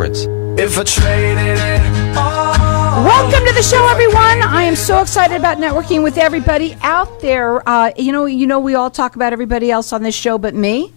If I traded it all. Welcome to the show, everyone. I am so excited about networking with everybody out there. You know, we all talk about everybody else on this show, but me.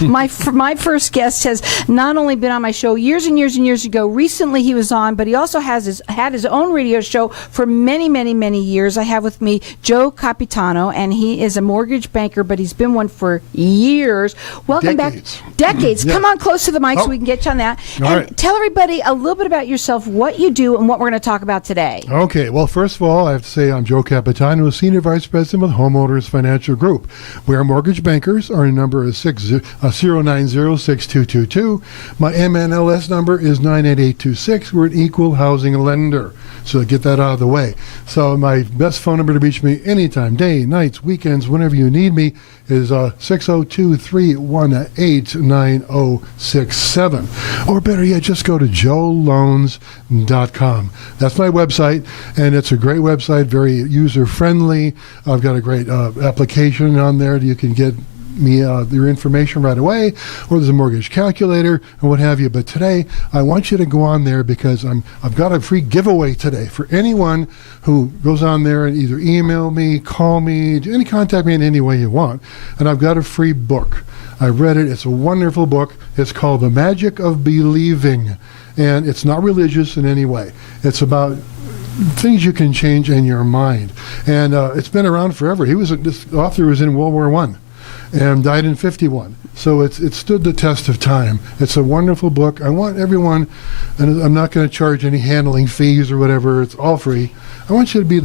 My first guest has not only been on my show years and years and years ago. Recently, he was on, but he also had his own radio show for many, many, many years. I have with me Joe Capitano, and he is a mortgage banker, but he's been one for years. Welcome Decades. back. Decades. Yeah. Come on close to the mic so we can get you on that. All and right. tell everybody a little bit about yourself, what you do, and what we're going to talk about today. Okay, well, first of all, I have to say I'm Joe Capitano, Senior Vice President with Homeowners Financial Group. We are mortgage bankers. Our number is 090-6222. My MNLS number is 98826. We're an equal housing lender. So get that out of the way. So my best phone number to reach me anytime, day, nights, weekends, whenever you need me, is 602-318-9067. Or better yet, just go to joeloans.com. That's my website, and it's a great website, very user-friendly. I've got a great application on there. You can get me your information right away, or there's a mortgage calculator and what have you. But today, I want you to go on there because I've got a free giveaway today for anyone who goes on there and either email me, call me, contact me in any way you want. And I've got a free book. I read it. It's a wonderful book. It's called The Magic of Believing. And it's not religious in any way. It's about things you can change in your mind. And it's been around forever. This author was in World War I. And died in 51. So it stood the test of time. It's a wonderful book. I want everyone, and I'm not going to charge any handling fees or whatever. It's all free. I want you to be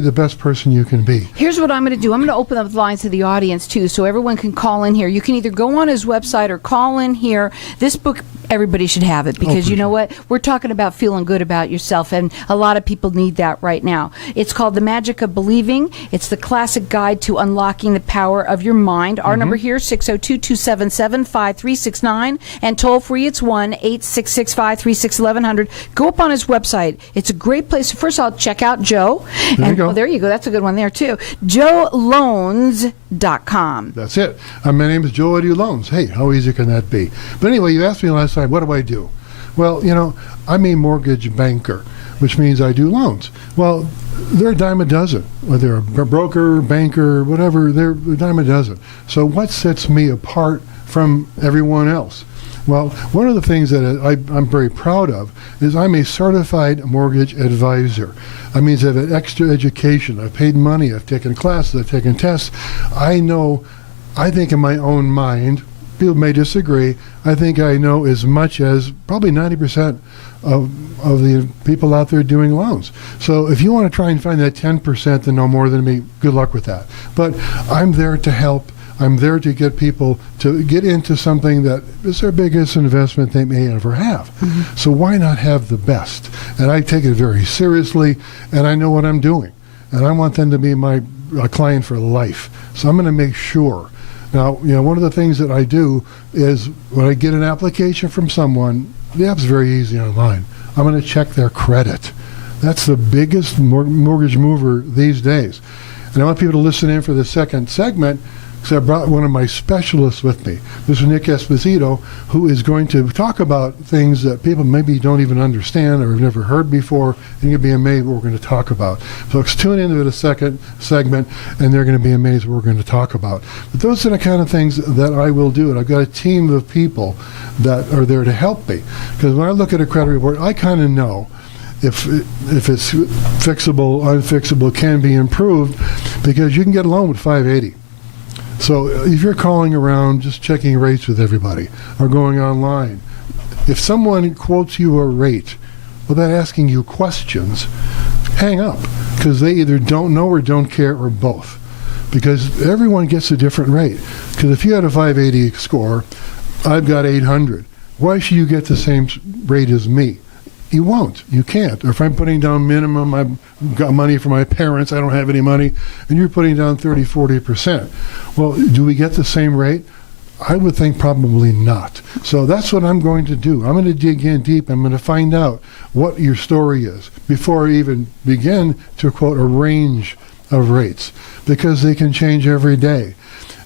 the best person you can be. Here's what I'm going to do. I'm going to open up the lines to the audience, too, so everyone can call in here. You can either go on his website or call in here. This book, everybody should have it because you know what? We're talking about feeling good about yourself, and a lot of people need that right now. It's called The Magic of Believing. It's the classic guide to unlocking the power of your mind. Our number here, 602-277-5369, and toll-free, it's 1-866-536-1100. Go up on his website. It's a great place. First of all, check out Joe. There you go. Oh, there you go. That's a good one there, too. JoeLoans.com. That's it. My name is Joe. I do loans. Hey, how easy can that be? But anyway, you asked me last time, what do I do? Well, I'm a mortgage banker, which means I do loans. Well, they're a dime a dozen. Whether they're a broker, banker, whatever, they're a dime a dozen. So what sets me apart from everyone else? Well, one of the things that I'm very proud of is I'm a certified mortgage advisor. That means I have an extra education. I've paid money. I've taken classes. I've taken tests. I think in my own mind, people may disagree, I think I know as much as probably 90% of the people out there doing loans. So if you want to try and find that 10% that know more than me, good luck with that. But I'm there to help. I'm there to get people to get into something that is their biggest investment they may ever have. Mm-hmm. So why not have the best? And I take it very seriously, and I know what I'm doing. And I want them to be my client for life. So I'm going to make sure. Now, one of the things that I do is when I get an application from someone, the app's very easy online. I'm going to check their credit. That's the biggest mortgage mover these days. And I want people to listen in for the second segment, because I brought one of my specialists with me, Mr. Nick Esposito, who is going to talk about things that people maybe don't even understand or have never heard before, and you'll be amazed what we're going to talk about. So tune into the second segment, and they're going to be amazed what we're going to talk about. But those are the kind of things that I will do, and I've got a team of people that are there to help me. Because when I look at a credit report, I kind of know if it's fixable, unfixable, can be improved, because you can get a loan with 580. So if you're calling around, just checking rates with everybody, or going online, if someone quotes you a rate without asking you questions, hang up, because they either don't know or don't care, or both. Because everyone gets a different rate. Because if you had a 580 score, I've got 800. Why should you get the same rate as me? You won't. You can't. Or if I'm putting down minimum, I've got money for my parents, I don't have any money, and you're putting down 30, 40%. Well, do we get the same rate? I would think probably not. So that's what I'm going to do. I'm going to dig in deep. I'm going to find out what your story is before I even begin to quote a range of rates, because they can change every day.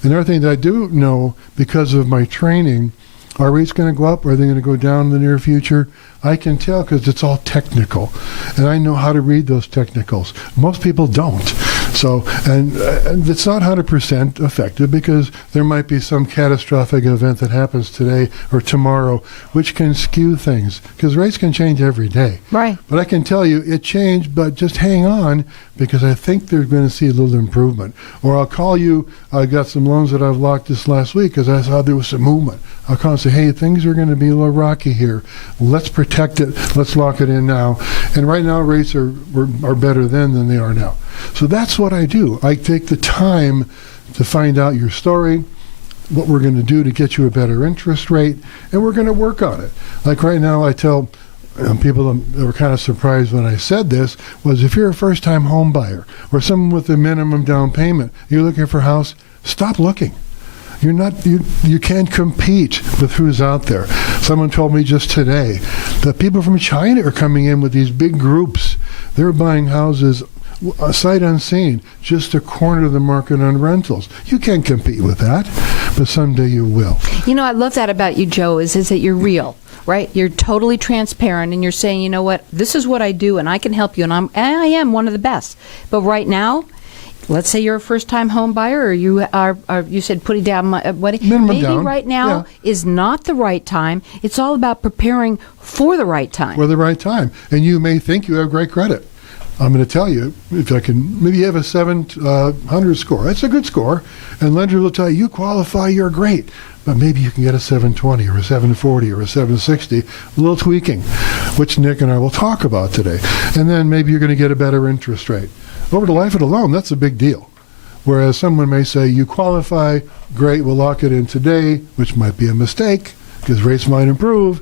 Another thing that I do know, because of my training, Are rates going to go up? Are they going to go down in the near future? I can tell because it's all technical, and I know how to read those technicals. Most people don't. So, and it's not 100% effective because there might be some catastrophic event that happens today or tomorrow, which can skew things because rates can change every day. Right. But I can tell you it changed, but just hang on because I think they're going to see a little improvement. Or I'll call you, I got some loans that I've locked this last week because I saw there was some movement. I'll call and say, hey, things are going to be a little rocky here. Let's protect it. Let's lock it in now. And right now rates are better then than they are now. So that's what I do. I take the time to find out your story, what we're going to do to get you a better interest rate, and we're going to work on it. Like right now I tell people that were kind of surprised when I said this, was if you're a first-time home buyer or someone with a minimum down payment, you're looking for a house, stop looking. You're not, you can't compete with who's out there. Someone told me just today that people from China are coming in with these big groups. They're buying houses sight unseen, just to corner the market on rentals. You can't compete with that, but someday you will. You know, I love that about you, Joe, is that you're real, right? You're totally transparent, and you're saying, you know what, this is what I do, and I can help you, and I am one of the best. But right now, let's say you're a first-time home buyer, or you are you said putting down what? Minimum maybe down. Right now is not the right time. It's all about preparing for the right time. For the right time. And you may think you have great credit. I'm going to tell you, if I can, maybe you have a 700 score. That's a good score. And lenders will tell you, you qualify, you're great. But maybe you can get a 720 or a 740 or a 760, a little tweaking, which Nick and I will talk about today. And then maybe you're going to get a better interest rate. Over the life of the loan, that's a big deal. Whereas someone may say, you qualify, great, we'll lock it in today, which might be a mistake because rates might improve,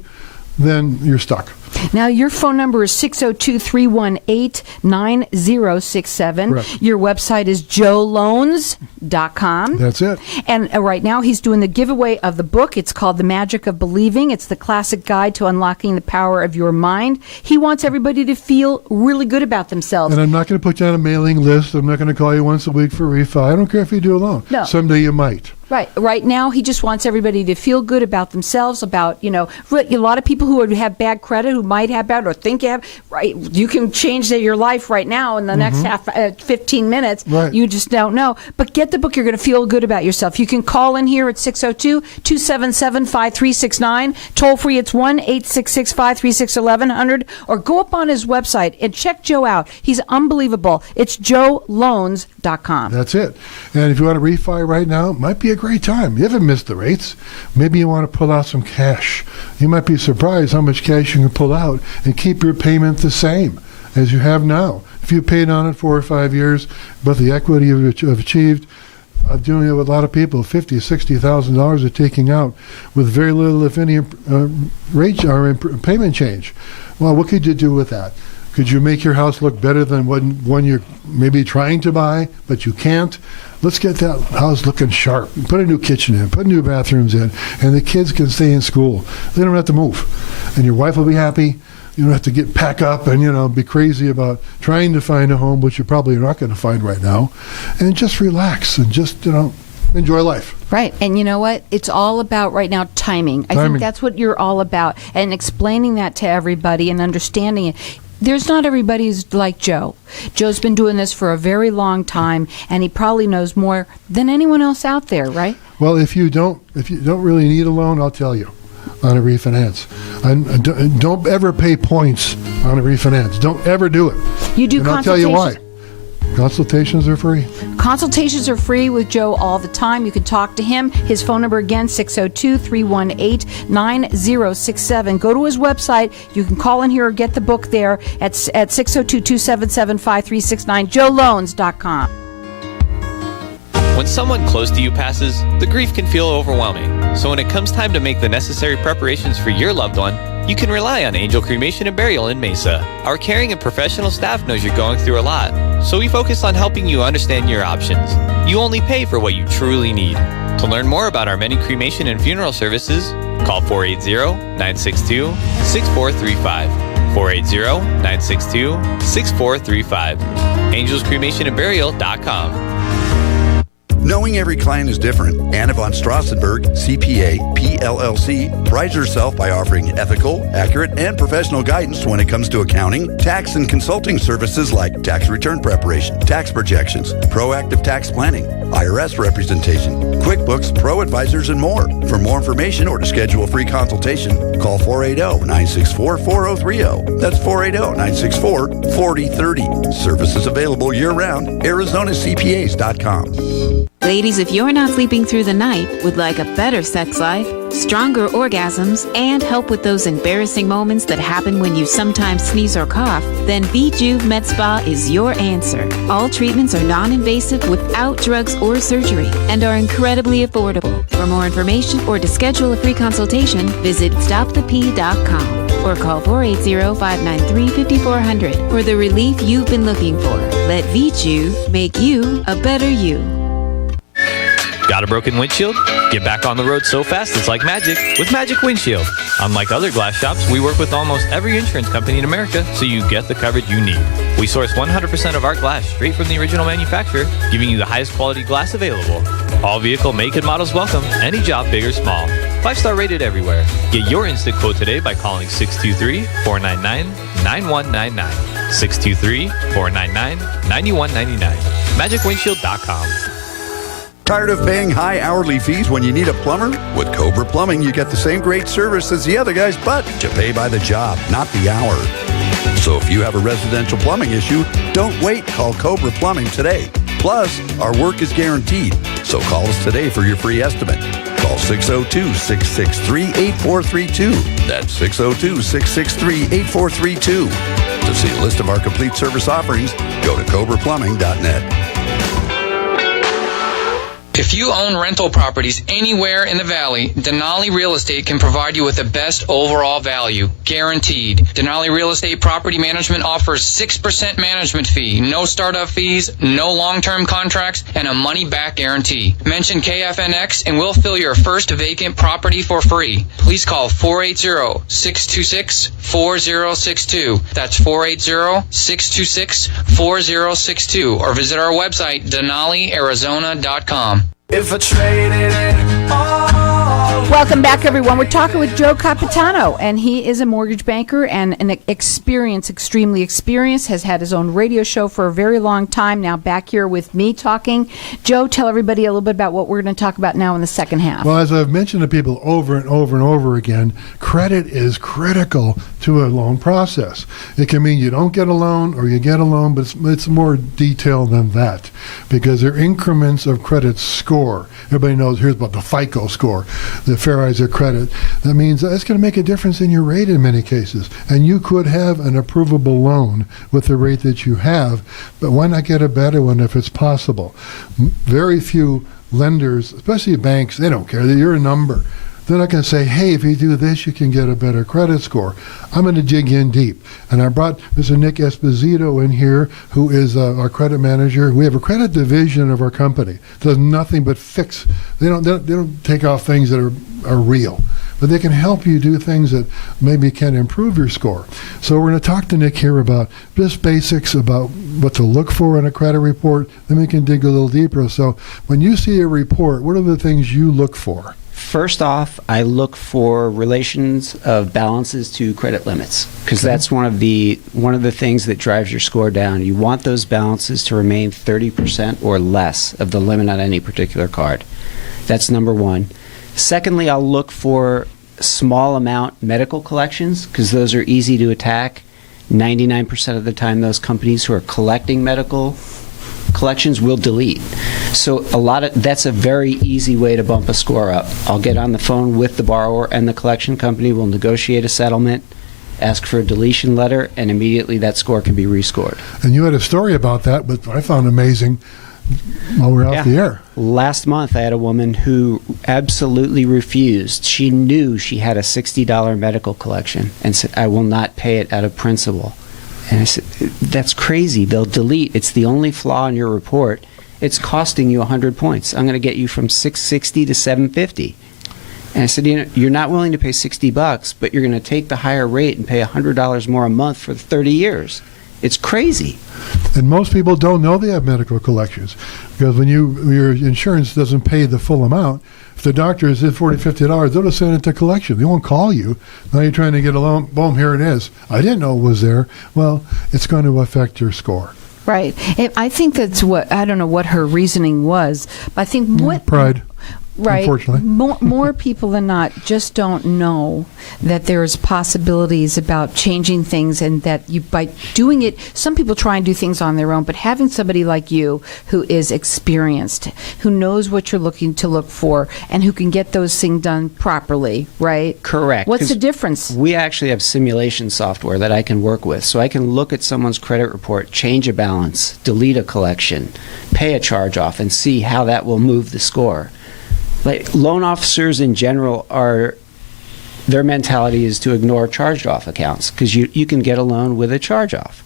then you're stuck. Now, your phone number is 602-318-9067. Correct. Your website is joeloans.com. That's it. And right now, he's doing the giveaway of the book. It's called The Magic of Believing. It's the classic guide to unlocking the power of your mind. He wants everybody to feel really good about themselves. And I'm not going to put you on a mailing list. I'm not going to call you once a week for refi. I don't care if you do a loan. No. Someday you might. Right. Right now, he just wants everybody to feel good about themselves, about, you know, a lot of people who have bad credit, who might have bad or think you have, right? You can change your life right now in the next 15 minutes. Right. You just don't know. But get the book. You're going to feel good about yourself. You can call in here at 602-277-5369. Toll free, it's 1-866-536-1100. Or go up on his website and check Joe out. He's unbelievable. It's joeloans.com. That's it. And if you want to refi right now, it might be a great time. You haven't missed the rates. Maybe you want to pull out some cash. You might be surprised how much cash you can pull out and keep your payment the same as you have now. If you paid on it 4 or 5 years, but the equity you've achieved, I'm doing it with a lot of people, $50,000, $60,000 are taking out with very little, if any, rate or payment change. Well, what could you do with that? Could you make your house look better than one you're maybe trying to buy, but you can't? Let's get that house looking sharp. Put a new kitchen in, put new bathrooms in, and the kids can stay in school. They don't have to move. And your wife will be happy. You don't have to pack up and, be crazy about trying to find a home, which you probably are not going to find right now. And just relax and just, enjoy life. Right. And you know what? It's all about right now timing. I think that's what you're all about. And explaining that to everybody and understanding it. There's not everybody who's like Joe. Joe's been doing this for a very long time, and he probably knows more than anyone else out there, right? Well, if you don't really need a loan, I'll tell you, on a refinance. And don't ever pay points on a refinance. Don't ever do it. You do and consultations. I'll tell you why. Consultations are free. Consultations are free with Joe all the time. You can talk to him. His phone number again, 602-318-9067. Go to his website. You can call in here or get the book there at 602-277-5369, joeloans.com. When someone close to you passes, the grief can feel overwhelming. So when it comes time to make the necessary preparations for your loved one, you can rely on Angel Cremation and Burial in Mesa. Our caring and professional staff knows you're going through a lot, so we focus on helping you understand your options. You only pay for what you truly need. To learn more about our many cremation and funeral services, call 480-962-6435. 480-962-6435. AngelsCremationandBurial.com. Knowing every client is different, Anna von Strassenberg, CPA, PLLC, prides herself by offering ethical, accurate, and professional guidance when it comes to accounting, tax, and consulting services like tax return preparation, tax projections, proactive tax planning, IRS representation, QuickBooks, Pro Advisors, and more. For more information or to schedule a free consultation, call 480-964-4030. That's 480-964-4030. Services available year-round. ArizonaCPAs.com. Ladies, if you're not sleeping through the night, would like a better sex life, stronger orgasms, and help with those embarrassing moments that happen when you sometimes sneeze or cough, then VJuve Med Spa is your answer. All treatments are non-invasive without drugs or surgery and are incredibly affordable. For more information or to schedule a free consultation, visit stopthep.com or call 480-593-5400 for the relief you've been looking for. Let VJuve make you a better you. Got a broken windshield? Get back on the road so fast it's like magic with Magic Windshield. Unlike other glass shops, we work with almost every insurance company in America so you get the coverage you need. We source 100% of our glass straight from the original manufacturer, giving you the highest quality glass available. All vehicle make and models welcome, any job big or small. 5-star rated everywhere. Get your instant quote today by calling 623-499-9199. 623-499-9199. MagicWindshield.com. Tired of paying high hourly fees when you need a plumber? With Cobra Plumbing, you get the same great service as the other guys, but you pay by the job, not the hour. So if you have a residential plumbing issue, don't wait. Call Cobra Plumbing today. Plus, our work is guaranteed. So call us today for your free estimate. Call 602-663-8432. That's 602-663-8432. To see a list of our complete service offerings, go to cobraplumbing.net. If you own rental properties anywhere in the valley, Denali Real Estate can provide you with the best overall value, guaranteed. Denali Real Estate Property Management offers 6% management fee, no startup fees, no long-term contracts, and a money-back guarantee. Mention KFNX and we'll fill your first vacant property for free. Please call 480-626-4062. That's 480-626-4062. Or visit our website, DenaliArizona.com. If I traded it all. Welcome back, everyone. We're talking with Joe Capitano, and he is a mortgage banker and an extremely experienced, has had his own radio show for a very long time, now back here with me talking. Joe, tell everybody a little bit about what we're going to talk about now in the second half. Well, as I've mentioned to people over and over and over again, credit is critical to a loan process. It can mean you don't get a loan or you get a loan, but it's more detailed than that because they're increments of credit score. Everybody knows, here's about the FICO score, the Fair Isaac credit. That means that's going to make a difference in your rate in many cases. And you could have an approvable loan with the rate that you have, but why not get a better one if it's possible? Very few lenders, especially banks, they don't care. You're a number. They're not going to say, hey, if you do this, you can get a better credit score. I'm going to dig in deep. And I brought Mr. Nick Esposito in here, who is our credit manager. We have a credit division of our company. Does nothing but fix. They don't take off things that are real. But they can help you do things that maybe can improve your score. So we're going to talk to Nick here about just basics about what to look for in a credit report. Then we can dig a little deeper. So when you see a report, what are the things you look for? First off, I look for relations of balances to credit limits because that's one of the things that drives your score down. You want those balances to remain 30% or less of the limit on any particular card. That's number one. Secondly, I'll look for small amount medical collections because those are easy to attack. 99% of the time, those companies who are collecting medical collections will delete. So that's a very easy way to bump a score up. I'll get on the phone with the borrower and the collection company. We'll negotiate a settlement, ask for a deletion letter, and immediately that score can be rescored. And you had a story about that, but I found amazing while we were off the air. Last month, I had a woman who absolutely refused. She knew she had a $60 medical collection and said, I will not pay it out of principal. And I said, that's crazy. They'll delete. It's the only flaw in your report. It's costing you 100 points. I'm going to get you from 660 to 750. And I said, you're not willing to pay $60, but you're going to take the higher rate and pay $100 more a month for 30 years. It's crazy. And most people don't know they have medical collections, because when your insurance doesn't pay the full amount, if the doctor is at $40, $50, they'll just send it to collection. They won't call you. Now you're trying to get a loan. Boom, here it is. I didn't know it was there. Well, it's going to affect your score. Right. I think that's what, I don't know what her reasoning was, but I think what... Pride. Right. Unfortunately. More people than not just don't know that there's possibilities about changing things, and that you, by doing it, some people try and do things on their own, but having somebody like you who is experienced, who knows what you're looking to look for, and who can get those things done properly, right? Correct. What's the difference? We actually have simulation software that I can work with. So I can look at someone's credit report, change a balance, delete a collection, pay a charge off, and see how that will move the score. Like, loan officers in general their mentality is to ignore charged off accounts, because you can get a loan with a charge off.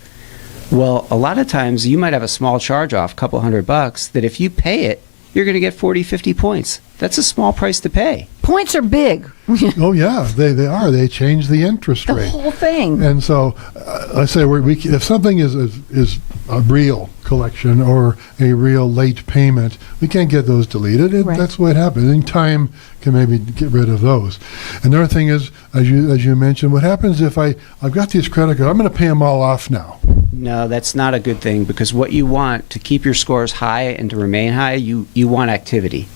Well, a lot of times you might have a small charge off, couple $100, that if you pay it, you're going to get 40, 50 points. That's a small price to pay. Points are big. Oh, yeah, they are. They change the interest The rate. whole thing. And so I say, if something is a real collection or a real late payment, we can't get those deleted. Right. That's what happens. And time can maybe get rid of those. Another thing is, as you mentioned, what happens if I've got these credit cards, I'm going to pay them all off now. No, that's not a good thing, because what you want to keep your scores high and to remain high, you want activity.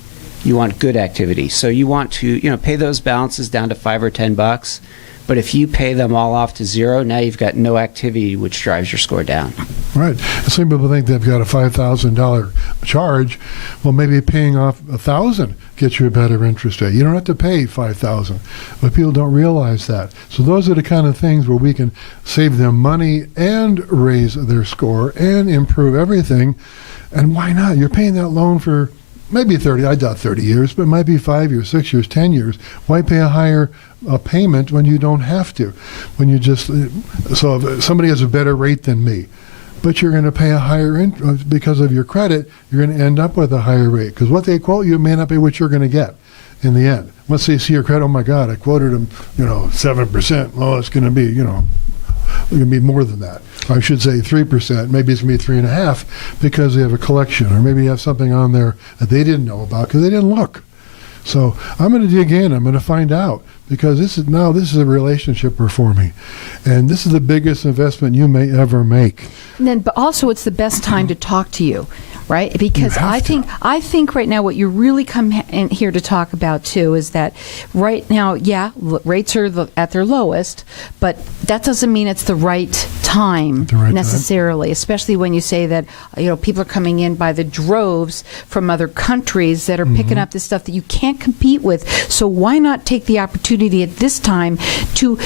You want good activity. So you want to, pay those balances down to $5 or $10. But if you pay them all off to zero, now you've got no activity, which drives your score down. Right. Some people think they've got a $5,000 charge. Well, maybe paying off $1,000 gets you a better interest rate. You don't have to pay $5,000, but people don't realize that. So those are the kind of things where we can save them money and raise their score and improve everything. And why not? You're paying that loan for maybe 30, I doubt 30 years, but it might be 5 years, 6 years, 10 years. Why pay a higher payment when you don't have to? When you just, so if somebody has a better rate than me, but you're going to pay a higher interest because of your credit, you're going to end up with a higher rate, because what they quote you may not be what you're going to get in the end. Once they see your credit, oh my God, I quoted them, 7%. Well, it's going to be, it can be more than that. Or I should say 3%. Maybe it's going to be 3.5% because they have a collection, or maybe you have something on there that they didn't know about because they didn't look. So I'm going to dig in. I'm going to find out, because this is a relationship we're forming, and this is the biggest investment you may ever make. And then, but also, it's the best time to talk to you. Right, because I think right now what you really come in here to talk about too is that right now, rates are at their lowest, but that doesn't mean it's the right time necessarily. Especially when you say that people are coming in by the droves from other countries that are picking up this stuff that you can't compete with. So why not take the opportunity at this time to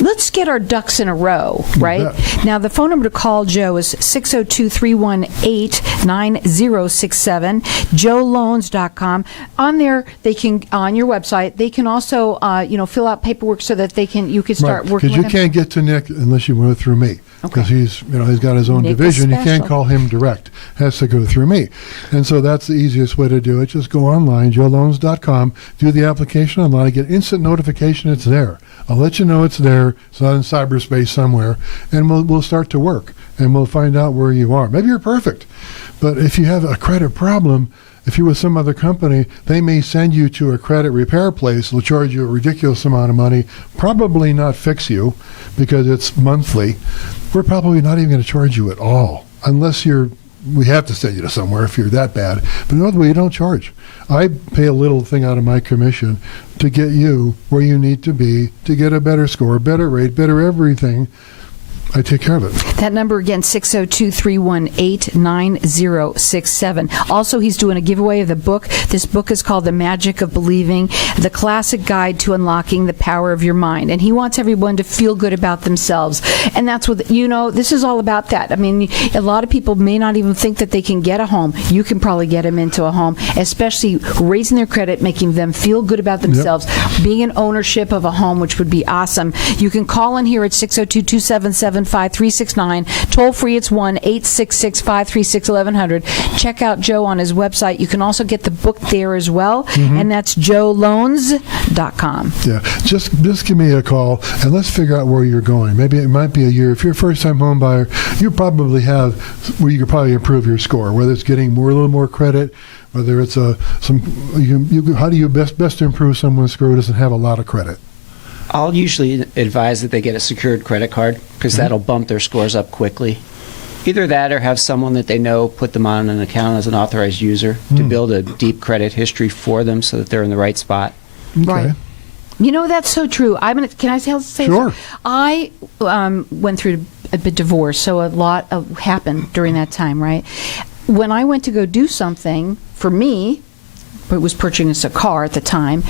let's get our ducks in a row, right? Now the phone number to call Joe is 602-318-9067, joeloans.com. On there, they can, on your website, they can also, fill out paperwork so that you can start working with Because you can't get to Nick unless you go through me. Because he's got his own Nick division. You can't call him direct. Has to go through me. And so that's the easiest way to do it. Just go online, joeloans.com, do the application online, get instant notification it's there. I'll let you know it's there. It's not in cyberspace somewhere. And we'll start to work. And we'll find out where you are. Maybe you're perfect. But if you have a credit problem, if you're with some other company, they may send you to a credit repair place. They'll charge you a ridiculous amount of money, probably not fix you because it's monthly. We're probably not even going to charge you at all, unless we have to send you to somewhere if you're that bad. But no other way, you don't charge. I pay a little thing out of my commission to get you where you need to be, to get a better score, better rate, better everything. I take care of it. That number again, 602-318-9067. Also, he's doing a giveaway of the book. This book is called The Magic of Believing, the classic guide to unlocking the power of your mind. And he wants everyone to feel good about themselves. And that's what, this is all about that. I mean, a lot of people may not even think that they can get a home. You can probably get them into a home, especially raising their credit, making them feel good about themselves, being in ownership of a home, which would be awesome. You can call in here at 602-277 777-5369. Toll free, it's 1-866-536-1100. Check out Joe on his website. You can also get the book there as well, and that's joeloans.com. Yeah, just give me a call and let's figure out where you're going. Maybe it might be a year. If you're a first-time home buyer, you probably have where you could probably improve your score, whether it's getting a little more credit, whether it's how do you best improve someone's score who doesn't have a lot of credit? I'll usually advise that they get a secured credit card because that'll bump their scores up quickly. Either that or have someone that they know put them on an account as an authorized user to build a deep credit history for them so that they're in the right spot. Okay. Right. You know, that's so true. Can I say Sure. something? I went through a bit divorce, so a lot happened during that time, right? When I went to go do something for me, it was purchasing a car at the time,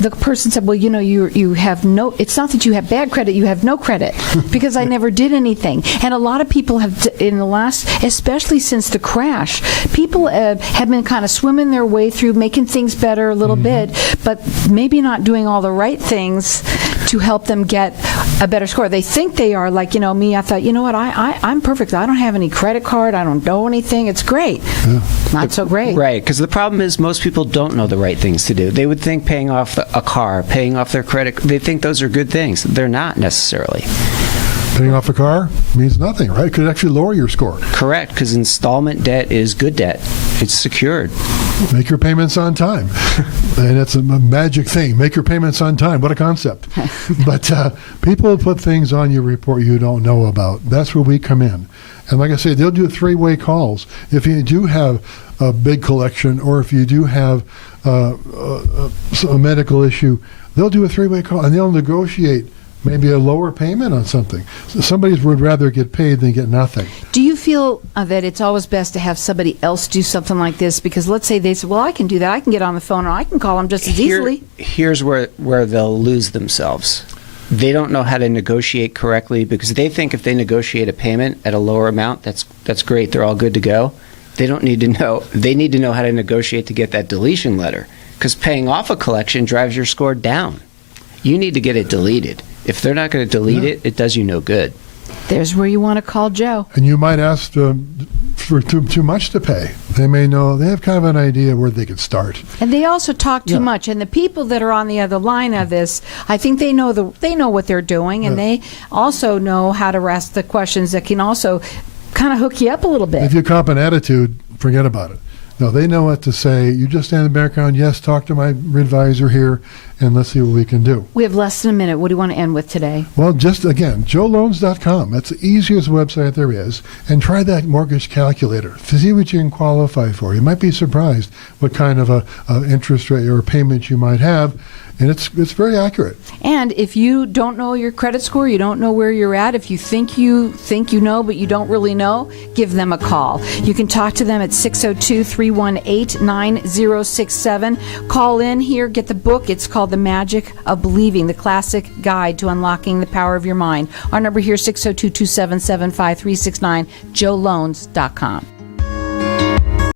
the person said, well, you know, you have no, it's not that you have bad credit, you have no credit, because I never did anything. And a lot of people have, in the last, especially since the crash, people have been kind of swimming their way through, making things better a little bit, but maybe not doing all the right things to help them get a better score. They think they are, like, you know, me, I thought, you know what, I'm perfect. I don't have any credit card. I don't know anything. It's great. Yeah. Not so great. Right, because the problem is most people don't know the right things to do. They would think paying off a car, paying off their credit, they think those are good things. They're not necessarily. Paying off a car means nothing, right? It could actually lower your score. Correct, because installment debt is good debt. It's secured. Make your payments on time. And it's a magic thing. Make your payments on time. What a concept. But people put things on your report you don't know about. That's where we come in. And like I say, they'll do three-way calls. If you do have a big collection or if you do have a medical issue, they'll do a three-way call and they'll negotiate maybe a lower payment on something. Somebody would rather get paid than get nothing. Do you feel that it's always best to have somebody else do something like this? Because let's say they say, well, I can do that. I can get on the phone or I can call them just as easily. Here's where they'll lose themselves. They don't know how to negotiate correctly because they think if they negotiate a payment at a lower amount, that's great. They're all good to go. They don't need to know. They need to know how to negotiate to get that deletion letter because paying off a collection drives your score down. You need to get it deleted. If they're not going to delete it, it does you no good. There's where you want to call Joe. And you might ask for too much to pay. They may know, they have kind of an idea where they could start. And they also talk too much. And the people that are on the other line of this, I think they know what they're doing, and they also know how to ask the questions that can also kind of hook you up a little bit. If you cop an attitude, forget about it. No, they know what to say. You just stand in the background. Yes, talk to my advisor here, and let's see what we can do. We have less than a minute. What do you want to end with today? Well, just again, joeloans.com. That's the easiest website there is. And try that mortgage calculator to see what you can qualify for. You might be surprised what kind of a interest rate or payment you might have. And it's very accurate. And if you don't know your credit score, you don't know where you're at, if you think you know but you don't really know, give them a call. You can talk to them at 602-318-9067. Call in here, get the book. It's called The Magic of Believing, the classic guide to unlocking the power of your mind. Our number here, 602-277-5369, joeloans.com.